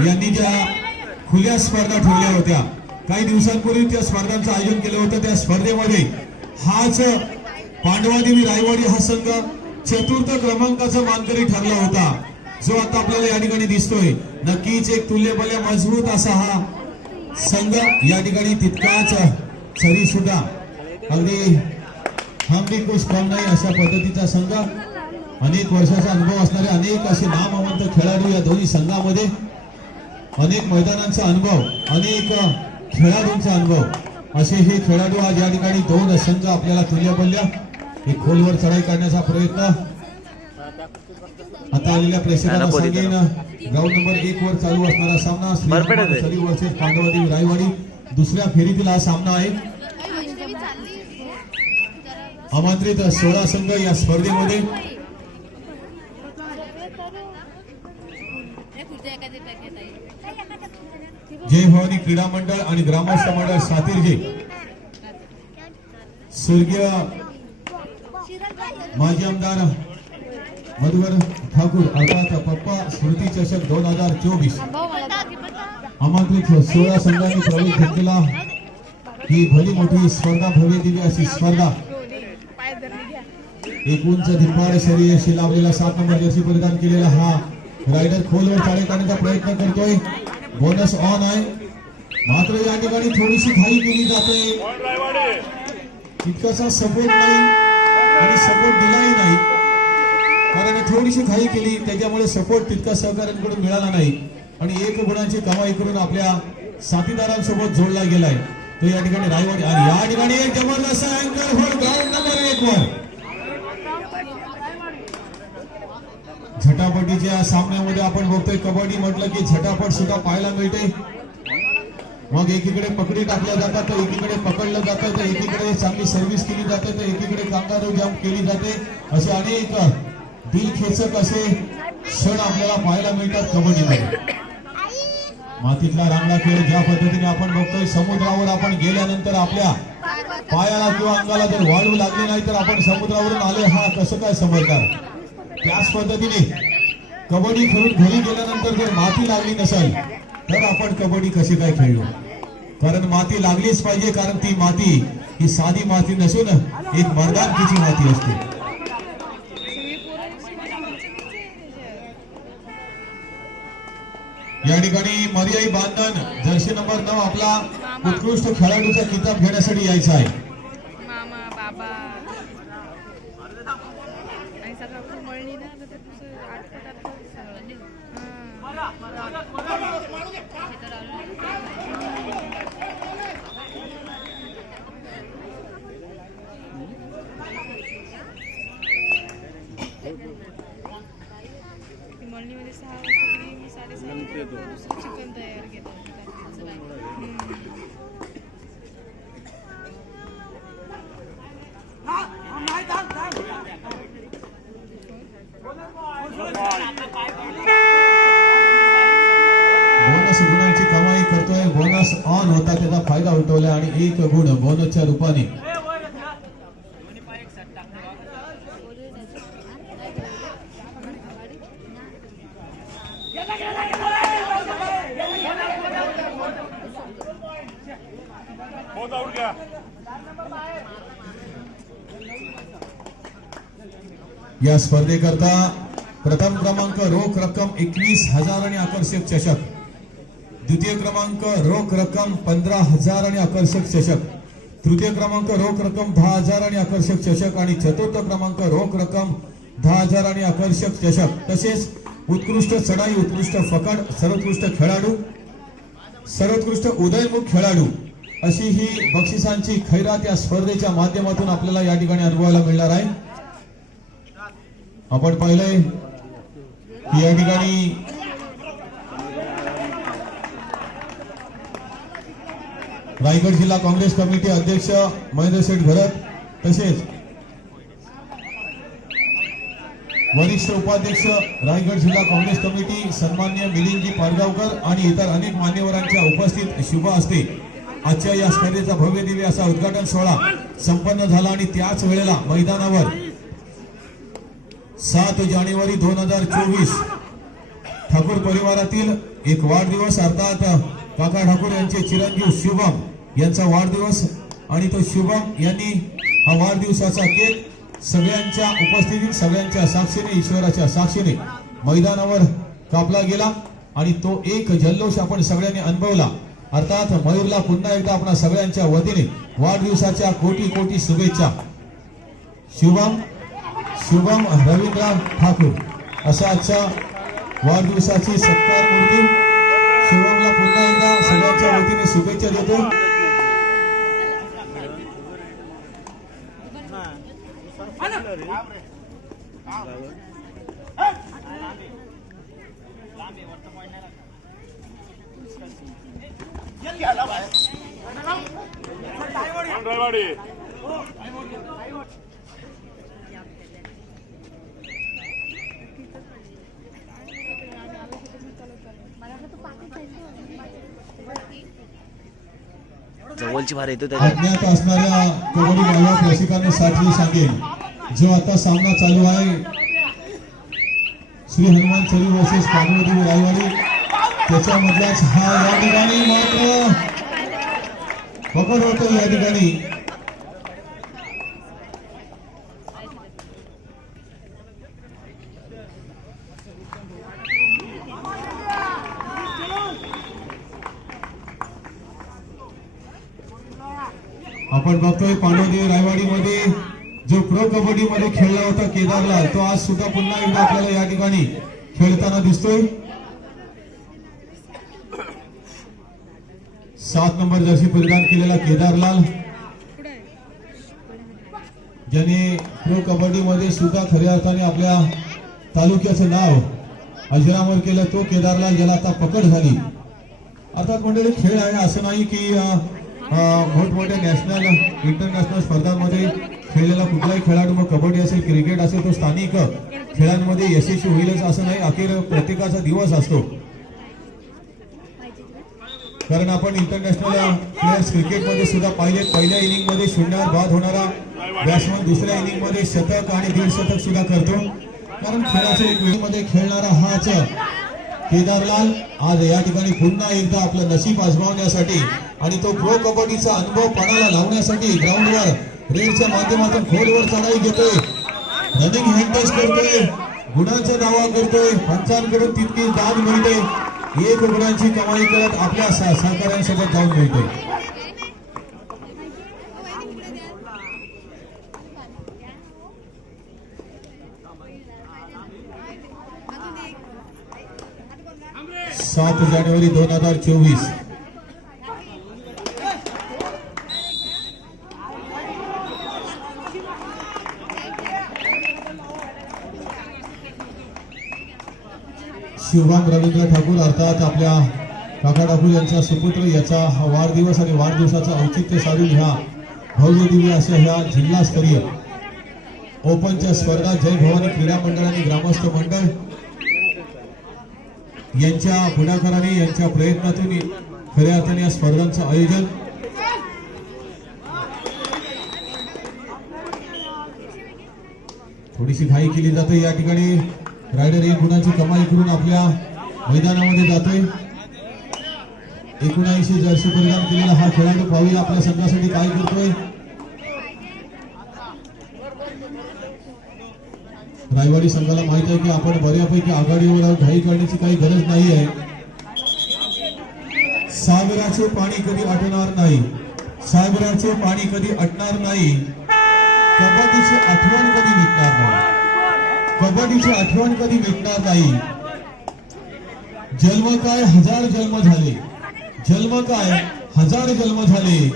यांनी ज्या खुल्या स्पर्धा ठेवल्या होत्या काही दिवसांपूर्वी त्या स्पर्धांचं आयोजन केलं होतं त्या स्पर्धेमध्ये हाच पांडवादेवी रायवाडी हा संघ चतुर्थ क्रमांकाचा मानकरी ठरला होता जो आता आपल्याला या ठिकाणी दिसतोय. नक्कीच एक तुल्यबल्या मजबूत असा हा संघ या ठिकाणी तितकाच सरी सुद्धा. अगदी हम कुछ कम नाही अशा पद्धतीचा संघ. अनेक वर्षाचा अनुभव असणारे अनेक असे नामवंत खेळाडू या दोन्ही संघामध्ये अनेक मैदानांचा अनुभव अनेक खेळाडूंचा अनुभव. असे हे खेळाडू आज या ठिकाणी दोन संघ आपल्याला तुल्यबल्य एक खोलवर चढाई करण्याचा प्रयत्न. आता आलेल्या प्रेक्षकांना सांगेन ग्राउंड नंबर एक वर चालू असणारा सामना. श्री वर्सेस पांडवदेवी रायवाडी. दुसऱ्या फेरीतील हा सामना आहे. आमंत्रित सोळा संघ या स्पर्धेमध्ये. जय भवानी क्रीडा मंडळ आणि ग्रामस्थ मंडळ सातिर्जी स्वर्गीय माजी आमदार मधुवर ठाकूर अर्थात पप्पा स्मृती चषक दोन हजार चोवीस. आमंत्रित सोळा संघांनी प्रवेश घेतलेला. ही भली मोठी स्पर्धा भव्य दिली अशी स्पर्धा. एक उंच धिप्पाड शरीर अशी लावलेला सात नंबर जर्सी परिधान केलेला हा रायडर खोलवर चाळे करण्याचा प्रयत्न करतोय. बोनस ऑन आहे. मात्र या ठिकाणी थोडीशी घाई केली जाते. तितकासा सपोर्ट नाही आणि सपोर्ट दिलाही नाही. कारण थोडीशी घाई केली. त्याच्यामुळे सपोर्ट तितका सहकाऱ्यांकडून मिळाला नाही. आणि एक गुणांची कमाई करून आपल्या साथीदारांसोबत जोडला गेलाय. तो या ठिकाणी रायवाडी आणि या ठिकाणी एक जबरदस्त अँकर होल ग्राउंड नंबर एक वर. झटापटीच्या सामन्यामध्ये आपण बघतोय कबड्डी म्हटलं की झटापट सुद्धा पाहायला मिळते. मग एकीकडे पकडी टाकल्या जातात तर एकीकडे पकडलं जातं तर एकीकडे चांगली सर्व्हिस केली जाते तर एकीकडे कांगारू जाम केली जाते. असे अनेक दिलखेचक असे क्षण आपल्याला पाहायला मिळतात कबड्डीमध्ये. मातीतला रांगडा खेळ ज्या पद्धतीने आपण बघतोय समुद्रावर आपण गेल्यानंतर आपल्या पायाला किंवा अंगाला जर वाळू लागली नाही तर आपण समुद्रावरून आले. हा कसं काय समजणार? त्याच पद्धतीने कबड्डी खेळून घरी गेल्यानंतर जर माती लागली नसेल तर आपण कबड्डी कशी काय खेळलो कारण माती लागलीच पाहिजे कारण ती माती ही साधी माती नसून एक मर्दानकीची माती असते. या ठिकाणी मर्याई बांधन जर्सी नंबर नऊ आपला उत्कृष्ट खेळाडूचा किताब घेण्यासाठी यायचा आहे मामा बाबा आणि सगळं आपण मळणी ना तर ते तुझं आटपट आटपट सगळं हां. ती मळणीमध्ये सहा वाजता गेली मी साडेसहा वाजता दुसरं चिकन तयार केलं हम्म. बोनस गुणांची कमाई करतोय बोनस ऑन होता त्याचा फायदा उठवला आणि एक गुण बोनसच्या रूपाने या स्पर्धेकरता प्रथम क्रमांक रोख रक्कम एकवीस हजार आणि आकर्षक चषक. द्वितीय क्रमांक रोख रक्कम पंधरा हजार आणि आकर्षक चषक. तृतीय क्रमांक रोख रक्कम दहा हजार आणि आकर्षक चषक. आणि चतुर्थ क्रमांक रोख रक्कम दहा हजार आणि आकर्षक चषक. तसेच उत्कृष्ट चढाई उत्कृष्ट फकड सर्वोत्कृष्ट खेळाडू सर्वोत्कृष्ट उदयमुख खेळाडू अशी ही बक्षिसांची खैरात या स्पर्धेच्या माध्यमातून आपल्याला या ठिकाणी अनुभवायला मिळणार आहे. आपण पाहिलंय की या ठिकाणी रायगड जिल्हा काँग्रेस कमिटी अध्यक्ष महेंद्र शेठ भरत तसेच वरिष्ठ उपाध्यक्ष रायगड जिल्हा काँग्रेस कमिटी सन्मान्य मिलिंदजी पाडगावकर आणि इतर अनेक मान्यवरांच्या उपस्थित शुभ असते आजच्या या स्पर्धेचा भव्य दिव्य असा उद्घाटन सोहळा संपन्न झाला आणि त्याच वेळेला मैदानावर सात जानेवारी दोन हजार चोवीस ठाकूर परिवारातील एक वाढदिवस अर्थात काका ठाकूर यांचे चिरंजीव शुभम यांचा वाढदिवस आणि तो शुभम यांनी हा वाढदिवसाचा केक सगळ्यांच्या उपस्थितीत सगळ्यांच्या साक्षीने ईश्वराच्या साक्षीने मैदानावर कापला गेला आणि तो एक जल्लोष आपण सगळ्यांनी अनुभवला. अर्थात मयूरला पुन्हा एकदा आपणा सगळ्यांच्या वतीने वाढदिवसाच्या कोटी कोटी शुभेच्छा. शुभम शुभम रवींद्र ठाकूर. असा आजच्या वाढदिवसाची सत्कार मूर्ती शुभमला पुन्हा एकदा सगळ्यांच्या वतीने शुभेच्छा देतो. जवळची भार येतो त्याच्यात. अज्ञात असणाऱ्या कबड्डी रसिकांनी साठवी सांगेल. जो आता सामना चालू आहे श्री हनुमान चरी वर्सेस पार्वती रायवाडी. त्याच्यामधलाच हा या ठिकाणी मात्र पकड होतो या ठिकाणी. आपण बघतोय पांडवदेव रायवाडीमध्ये जो प्रो कबड्डी मध्ये खेळला होता केदारलाल तो आज सुद्धा पुन्हा एकदा आपल्याला या ठिकाणी खेळताना दिसतोय. सात नंबर जर्सी परिधान केलेला केदारलाल. ज्याने प्रो कबड्डी मध्ये सुद्धा खऱ्या अर्थाने आपल्या तालुक्याचं नाव अजरामर केलं तो केदारलाल ज्याला आता पकड झाली. अर्थात मंडळी खेळ आहे असं नाही की मोठमोठ्या नॅशनल इंटरनॅशनल स्पर्धांमध्ये खेळलेला कुठलाही खेळाडू मग कबड्डी असेल क्रिकेट असेल तो स्थानिक खेळांमध्ये यशस्वी होईलच असं नाही. अखेर प्रत्येकाचा दिवस असतो. कारण आपण इंटरनॅशनल प्लेयर्स क्रिकेटमध्ये सुद्धा पाहिले पहिल्या इनिंगमध्ये शून्यावर बाद होणारा बॅट्समन दुसऱ्या इनिंगमध्ये शतक आणि दीड शतक सुद्धा करतो. कारण खेळाच्या एक वेळीमध्ये खेळणारा हाच केदारलाल आज या ठिकाणी पुन्हा एकदा आपलं नशीब आजमावण्यासाठी आणि तो प्रो कबड्डीचा अनुभव पणाला लावण्यासाठी ग्राउंडवर रेडच्या माध्यमातून खोलवर चढाई घेतोय. रनिंग हँडस करतोय. गुणांचा दावा करतोय. पंचांकडून तितकी दाद मिळते. एक गुणांची कमाई करत आपल्या सहकाऱ्यांसोबत जाऊन मिळते. सात जानेवारी दोन हजार चोवीस. शिवराम रवींद्र ठाकूर अर्थात आपल्या काका ठाकूर यांचा सुपुत्र याचा वाढदिवस आणि वाढदिवसाचं औचित्य साधून ह्या भव्य दिव्य अशा ह्या जिल्हास्तरीय ओपनच्या स्पर्धा जय भवानी क्रीडा मंडळ आणि ग्रामस्थ मंडळ यांच्या पुढाकाराने यांच्या प्रयत्नातून खऱ्या अर्थाने या स्पर्धांचं आयोजन. थोडीशी घाई केली जाते या ठिकाणी. रायडर एक गुणाची कमाई करून आपल्या मैदानामध्ये जातोय. एकोणऐंशी जर्सी परिधान केलेला हा खेळाडू पाहूया आपल्या संघासाठी काय करतोय. रायवाडी संघाला माहीत आहे की आपण बऱ्यापैकी आघाडीवर आहोत. घाई करण्याची काही गरज नाही आहे. सागराचे पाणी कधी आटणार नाही? सागराचे पाणी कधी अटणार नाही? कबड्डीची आठवण कधी निघणार नाही? कबड्डीची आठवण कधी मिटणार नाही. जन्म काय? हजार जन्म झाले. जन्म काय? हजार जन्म झाले.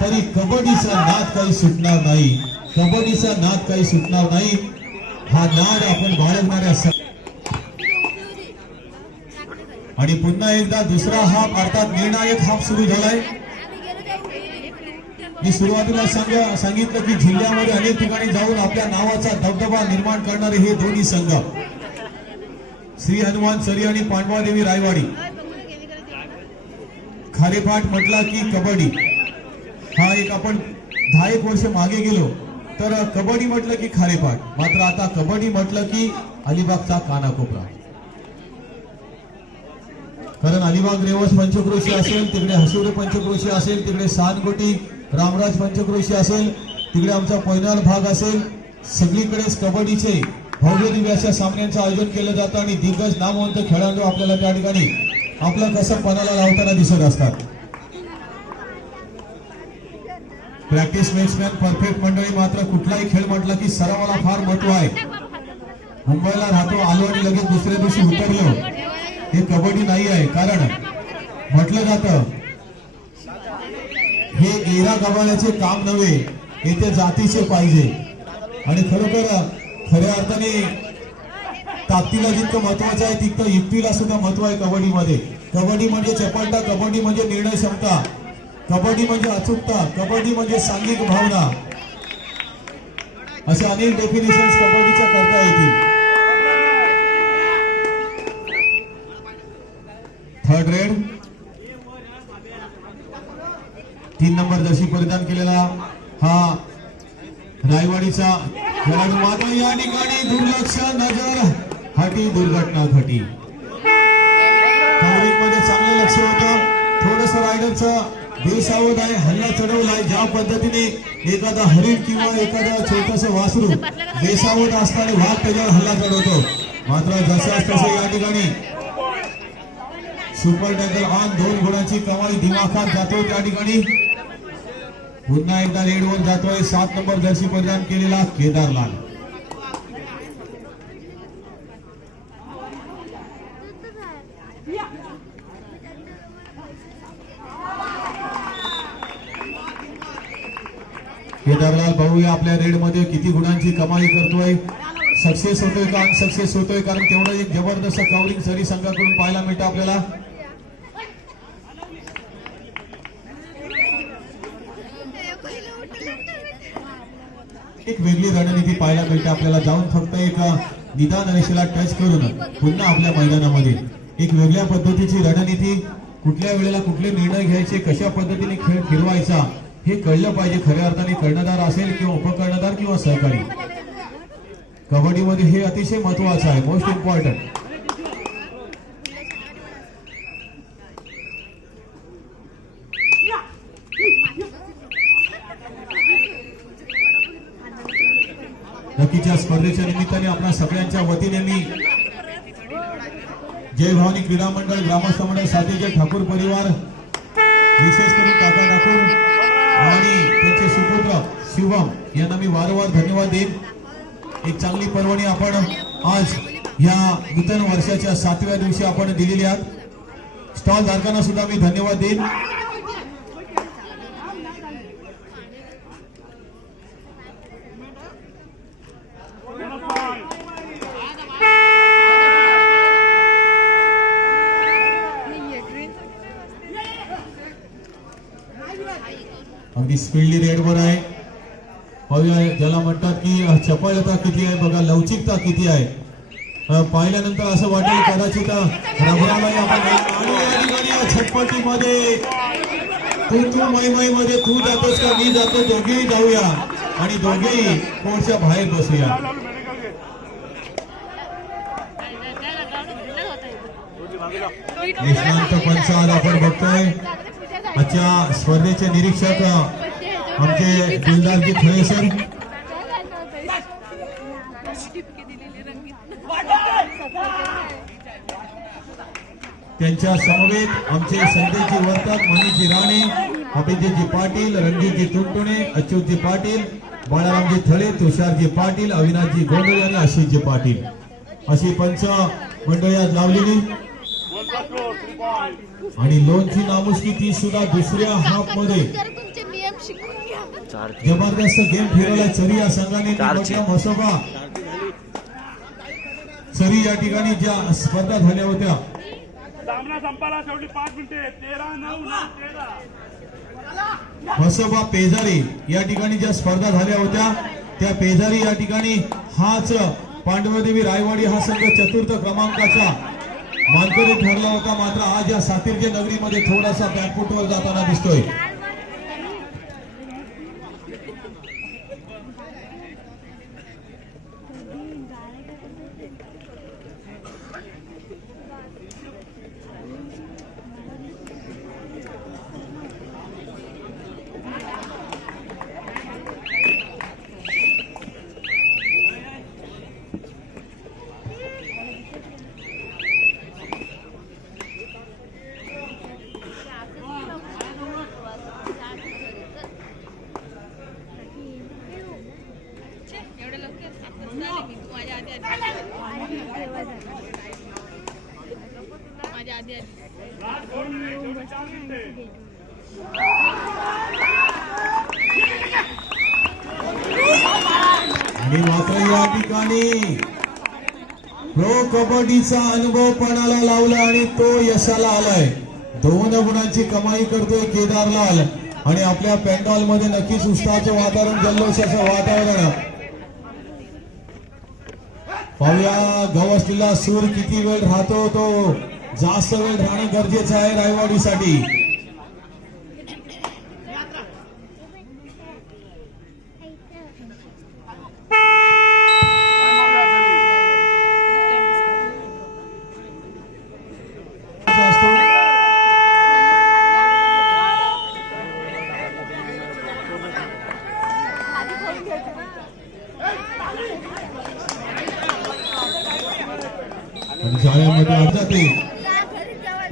तरी कबड्डीचा नाद काही सुटणार नाही. कबड्डीचा नाद काही सुटणार नाही. हा नाद आपण बाळगणाऱ्या स- आणि पुन्हा एकदा दुसरा हाफ अर्थात निर्णायक हाफ सुरू झालाय. मी सुरुवातीला संघ सांगितलं की जिल्ह्यामध्ये अनेक ठिकाणी जाऊन आपल्या नावाचा धबधबा निर्माण करणारे हे दोन्ही संघ. श्री हनुमान सरी आणि पांडवादेवी रायवाडी. खारेपाठ म्हटला की कबड्डी. हा एक आपण दहा एक वर्ष मागे गेलो तर कबड्डी म्हटलं की खारेपाठ मात्र आता कबड्डी म्हटलं की अलिबागचा कानाकोपरा. कारण अलिबाग रेवस पंचक्रोशी असेल तिकडे हसुरे पंचक्रोशी असेल तिकडे सानगोटी रामराज पंचक्रोशी असेल तिकडे आमचा पैनाल भाग असेल सगळीकडेच कबड्डीचे भव्य दिव्य अशा सामन्यांचं आयोजन केलं जातं आणि दिग्गज नामवंत खेळाडू आपल्याला त्या ठिकाणी आपलं कसं पणाला लावताना दिसत असतात. प्रॅक्टिस मेक्स मॅन परफेक्ट मंडळी मात्र कुठलाही खेळ म्हटलं की सरावाला फार महत्त्व आहे. मुंबईला राहतो आलो आणि लगेच दुसऱ्या दिवशी उतरलो. हे कबड्डी नाही आहे कारण म्हटलं जातं हे गेरा गबाळ्याचे काम नव्हे हे त्या जातीचे पाहिजे. आणि खरोखर खऱ्या अर्थाने ताकदीला जितकं महत्वाचं आहे तितकं युक्तीला सुद्धा महत्त्व आहे कबड्डीमध्ये. कबड्डी म्हणजे चपळता कबड्डी म्हणजे निर्णय क्षमता. कबड्डी म्हणजे अचूकता कबड्डी म्हणजे सांघिक भावना. असे अनेक डेफिनेशन कबड्डीच्या करता येतील. थर्ड रेड तीन नंबर जशी परिधान केलेला हा रायवाडीचा खेळाडू मात्र या ठिकाणी दुर्लक्ष नजर हटी दुर्घटना घटी. मध्ये चांगलं लक्ष होतं. थोडस रायडरचं बेसावध आहे हल्ला चढवलाय ज्या पद्धतीने एखादा हरिण किंवा एखादा छोटस वासरू बेसावध असताना वाघ त्याच्यावर हल्ला चढवतो. मात्र जशाच तसं या ठिकाणी सुपर टँकर ऑन दोन गुणांची कमाई दिमाखात जातो त्या ठिकाणी. पुन्हा एकदा रेडवर जातोय. सात नंबर जर्सी परिधान केलेला केदारलाल केदारलाल भाऊ आपल्या रेडमध्ये किती गुणांची कमाई करतोय. सक्सेस होतोय का? अनसक्सेस होतोय? कारण तेवढं एक जबरदस्त कव्हरिंग सरी संघाकडून पाहायला मिळतं आपल्याला एक वेगळी रणनीती पाहायला मिळते. आपल्याला जाऊन फक्त एक निदान रेषेला टच करून पुन्हा आपल्या मैदानामध्ये एक वेगळ्या पद्धतीची रणनीती कुठल्या वेळेला कुठले निर्णय घ्यायचे कशा पद्धतीने खेळ फिरवायचा हे कळलं पाहिजे. खऱ्या अर्थाने कर्णधार असेल किंवा उपकर्णधार किंवा सहकारी. कबड्डीमध्ये हे अतिशय महत्वाचं आहे. मोस्ट इम्पॉर्टंट स्पर्धेच्या निमित्ताने आपल्या सगळ्यांच्या वतीने मी जय भवानी क्रीडा मंडळ ग्रामस्थ मंडळ साथीचे ठाकूर परिवार विशेष करून काका ठाकूर आणि त्यांचे सुपुत्र शिवम यांना मी वारंवार धन्यवाद देईन. एक चांगली पर्वणी आपण आज या नूतन वर्षाच्या सातव्या दिवशी आपण दिलेली आहात. स्टॉल धारकांना सुद्धा मी धन्यवाद देईन अगदी स्पीडली रेडवर आहे पाहूया ज्याला म्हणतात की चपळता किती आहे बघा लवचिकता किती आहे? पाहिल्यानंतर असं वाटेल कदाचित रबराबाई आपण छटपटीमध्ये तू तू मै मध्ये तू जातोस का मी जातो दोघेही जाऊया. आणि दोघेही कोणच्या बाहेर बसूया? निष्णांत पंच आपण बघतोय. आजच्या स्पर्धेचे निरीक्षक आमचे दिलदारजी खळे सर. त्यांच्या समवेत आमचे संजयजी वर्तक मनीषजी राणे अभिजितजी पाटील रणजितजी तुंटुणे अच्युतजी पाटील बाळारामजी थळे तुषारजी पाटील अविनाशजी गोंधळे आणि आशिषजी पाटील. अशी पंच मंडळी आज लावलेली. आणि लोणची नामुष्की ती सुद्धा दुसऱ्या हाफमध्ये जबरदस्त गेम फिरवला चरी या संघाने. म्हसोबा चरी या ठिकाणी ज्या स्पर्धा झाल्या होत्या. सामना संपाला शेवटी पाच मिनिटे तेरा नऊ तेरा. पेजारी या ठिकाणी ज्या स्पर्धा झाल्या होत्या त्या पेजारी या ठिकाणी हाच पांडवदेवी रायवाडी हा संघ चतुर्थ क्रमांकाचा मानकरी ठरला होता. मात्र आज या सातिर्जे नगरीमध्ये थोडासा बॅकफुटवर जाताना दिसतोय लास्ट दोन मिनिट शेवटी चार मिनिटे आणि मात्र या ठिकाणी प्रो कबड्डीचा अनुभव पणाला लावला आणि तो यशाला आलाय. दोन गुणांची कमाई करतोय केदारलाल आणि आपल्या पॅन्डॉलमध्ये नक्कीच उत्साहाचं वातावरण जल्लोषाचं वातावरण. पाहूया गवसलेला सूर किती वेळ राहतो तो. जास्त वेळ राहणं गरजेचं आहे रायवाडीसाठी.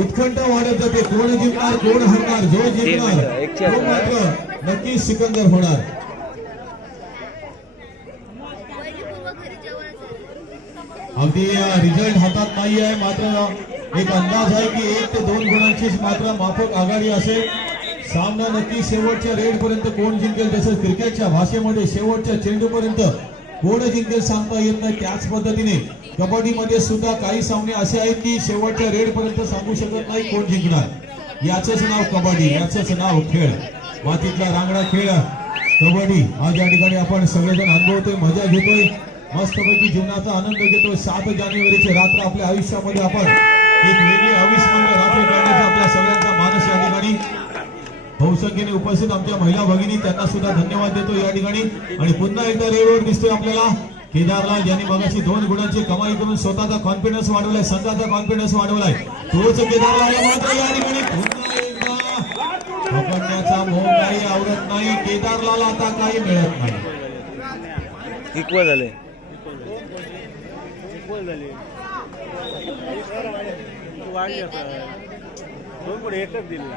उत्कंठ वाढत जाते. कोण जिंकणार कोण हरणार जो जिंकणार तो मात्र नक्कीच सिकंदर होणार. अगदी रिझल्ट हातात नाही आहे मात्र एक अंदाज आहे की एक ते दोन गुणांचीच मात्र माफक आघाडी असेल. सामना नक्की शेवटच्या रेड पर्यंत कोण जिंकेल तसं क्रिकेटच्या भाषेमध्ये शेवटच्या चेंडूपर्यंत कोण जिंकेल सांगता येत नाही. त्याच पद्धतीने कबड्डीमध्ये सुद्धा काही सामने असे आहेत की शेवटच्या रेड पर्यंत सांगू शकत नाही कोण जिंकणार. याचंच नाव कबड्डी याचंच नाव खेळ. मातीतला रांगडा खेळ. कबड्डी. आज या ठिकाणी आपण सगळेजण अनुभवतोय मजा घेतोय. मस्तपैकी जीवनाचा आनंद घेतोय. सात जानेवारीची रात्र आपल्या आयुष्यामध्ये आपण एक वेगळी अविस्मरणीय रात्र करण्याचा आपल्या सगळ्यांचा मानस या ठिकाणी. बहुसंख्येने उपस्थित आमच्या महिला भगिनी त्यांना सुद्धा धन्यवाद देतो या ठिकाणी. आणि पुन्हा एकदा रेडवर दिसतोय आपल्याला. केदारलाल ज्यांनी मगाशी दोन गुणांची कमाई करून स्वतःचा कॉन्फिडन्स वाढवलाय संघाचा कॉन्फिडन्स वाढवलाय. तोच केदारलाल मात्र या ठिकाणी. पुन्हा एकदा पकडण्याचा मोह काही आवडत नाही. केदारलाल आता काही मिळत नाही. इक्वल झाले. दोन पुढे एकच दिला.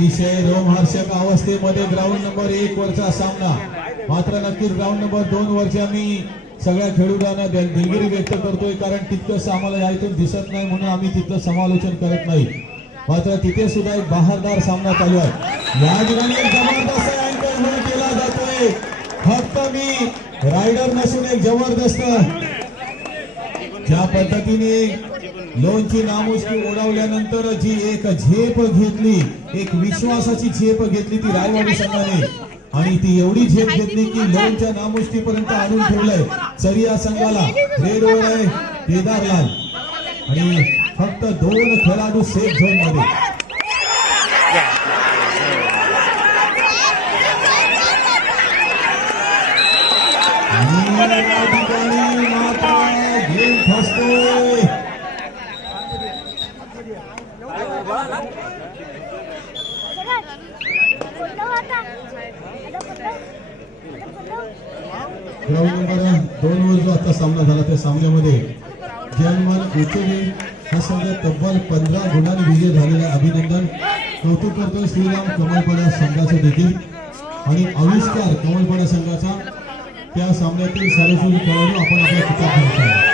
अतिशय रोमहर्षक अवस्थेमध्ये ग्राउंड नंबर एक वरचा सामना. मात्र नक्कीच ग्राउंड नंबर दोन वरच्या मी सगळ्या खेळाडूंना दिलगिरी व्यक्त करतोय कारण तितकंच आम्हाला या इथून दिसत नाही म्हणून आम्ही तिथलं समालोचन करत नाही. मात्र तिथे सुद्धा एक बहारदार सामना चालू आहे. या ठिकाणी जबरदस्त अँकर केला जातोय. फक्त मी रायडर नसून एक जबरदस्त. ज्या पद्धतीने लोनची नामुष्की ओढवल्यानंतर जी एक झेप घेतली एक विश्वासाची झेप घेतली ती रायवाडी संघाने. आणि ती एवढी झेप घेतली की लोनच्या नामुष्कीपर्यंत आणून ठेवलंय. सरिया संघाला रेडवर आहे केदारलाल. आणि फक्त दोन खेळाडू सेफ झोनमध्ये. दोन वर जो आता सामना झाला त्या सामन्यामध्ये. जयमान उचले हा संघ तब्बल पंधरा गुणांनी विजय झालेला अभिनंदन. कौतुक करतोय श्रीराम कमलपाडा संघाचं देखील. आणि आविष्कार कमलपाडा संघाचा. त्या सामन्यातील सर्वश्रेष्ठ खेळाडू आपण आपल्या किताब